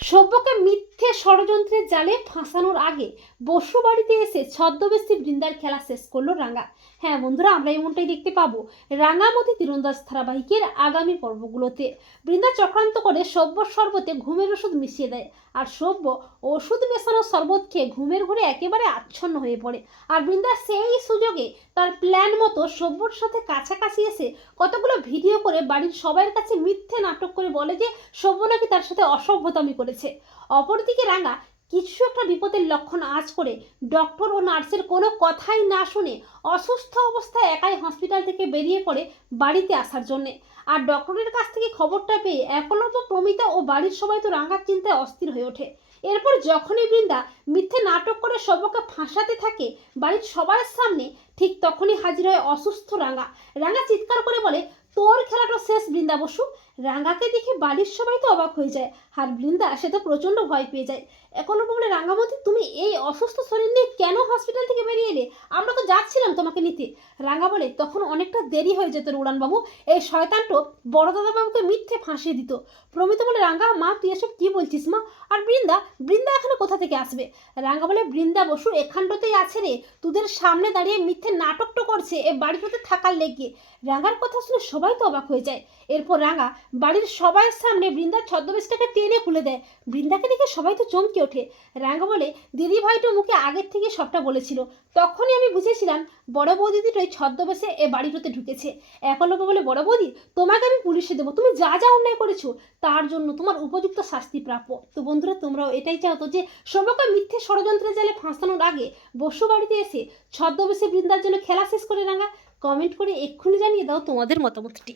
সভ্যকে মিথ্যে ষড়যন্ত্রের জালে ফাঁসানোর আগে বসু বাড়িতে এসে ছদ্মবেশী বৃন্দার খেলা শেষ করল রাঙা হ্যাঁ বন্ধুরা, আমরা এমনটাই দেখতে পাবো রাঙামতি তীরন্দাজ ধারাবাহিকের আগামী পর্বগুলোতে। বৃন্দা চক্রান্ত করে সভ্য শরবতে ঘুমের ওষুধ মিশিয়ে দেয় আর সভ্য ওষুধ মেশানো শরবত খেয়ে ঘুমের ঘুরে একেবারে আচ্ছন্ন হয়ে পড়ে। আর বৃন্দা সেই সুযোগে তার প্ল্যান মতো সভ্যর সাথে কাছাকাছি এসে কতগুলো ভিডিও করে বাড়ির সবার কাছে মিথ্যে নাটক করে বলে যে সভ্য নাকি তার সাথে অসভ্যতামি করেছে। অপরদিকে রাঙা কিছু একটা বিপদের লক্ষণ আজ করে ডক্টর ও নার্সের কোনো কথাই না শুনে অসুস্থ অবস্থায় একাই হসপিটাল থেকে বেরিয়ে পড়ে বাড়িতে আসার জন্যে। আর ডক্টরের কাছ থেকে খবরটা পেয়ে একলব্য প্রমিতা ও বাড়ির সবাই তো রাঙার চিন্তায় অস্থির হয়ে ওঠে। এরপর যখনই বৃন্দা মিথ্যে নাটক করে সবকে ফাঁসাতে থাকে, বাড়ির সবার সামনে ঠিক তখনই হাজির হয় অসুস্থ রাঙা। রাঙা চিৎকার করে বলে তোর খেলাটা শেষ, বৃন্দা বসু। রাঙাকে দেখে বাড়ির সবাই তো অবাক হয়ে যায়। আর বৃন্দা, সে তো প্রচণ্ড ভয় পেয়ে যায়। এখনও বলে রাঙামতি তুমি এই অসুস্থ শরীর নিয়ে কেন হসপিটাল থেকে বেরিয়ে এলে? আমরা তো যাচ্ছিলাম তোমাকে নিতে। রাঙা বলে, তখন অনেকটা দেরি হয়ে যেত উড়ানবাবু এই শয়তানটো বড় দাদাবাবুকে মিথ্যে ফাঁসিয়ে দিত। প্রমিত বলে, রাঙ্গা, মা, তুই এসব কি বলছিস, মা? আর বৃন্দা বৃন্দা এখানে কোথা থেকে আসবে? রাঙ্গা বলে, বৃন্দা বসু এখানটাতেই আছে রে। তোদের সামনে দাঁড়িয়ে মিথ্যে নাটকটা করছে, এ বাড়িটাতে থাকার লেগে। রাঙ্গার কথা শুনে সবাই তো অবাক হয়ে যায়। এরপর রাঙ্গা বাড়ির সবার সামনে বৃন্দার ছদ্মবেশটাকে টেনে খুলে দেয়। বৃন্দাকে দেখে সবাই তো চমকে ওঠে। রাঙ্গা বলে, দিদি ভাইটো মুখে আগের থেকে সবটা বলেছিল। তখনই আমি বুঝেছিলাম বড় বৌদিদিটাই ছদ্মবেশে এ বাড়িটাতে ঢুকেছে। একলব্য বলে, বড় বৌদি, তোমাকে আমি পুলিশে দেবো। তুমি যা যা অন্যায় করেছ, তার জন্য তোমার উপযুক্ত শাস্তি প্রাপ্য। তো বন্ধুরা, তোমরাও এটাই চাও হতো যে সবকে মিথ্যে ষড়যন্ত্রের জালে ফাঁসানোর আগে বসু বাড়িতে এসে ছদ্মবেশে বৃন্দার জন্য খেলা শেষ করে রাঙা কমেন্ট করে এক্ষুনি জানিয়ে দাও তোমাদের মতামতটি।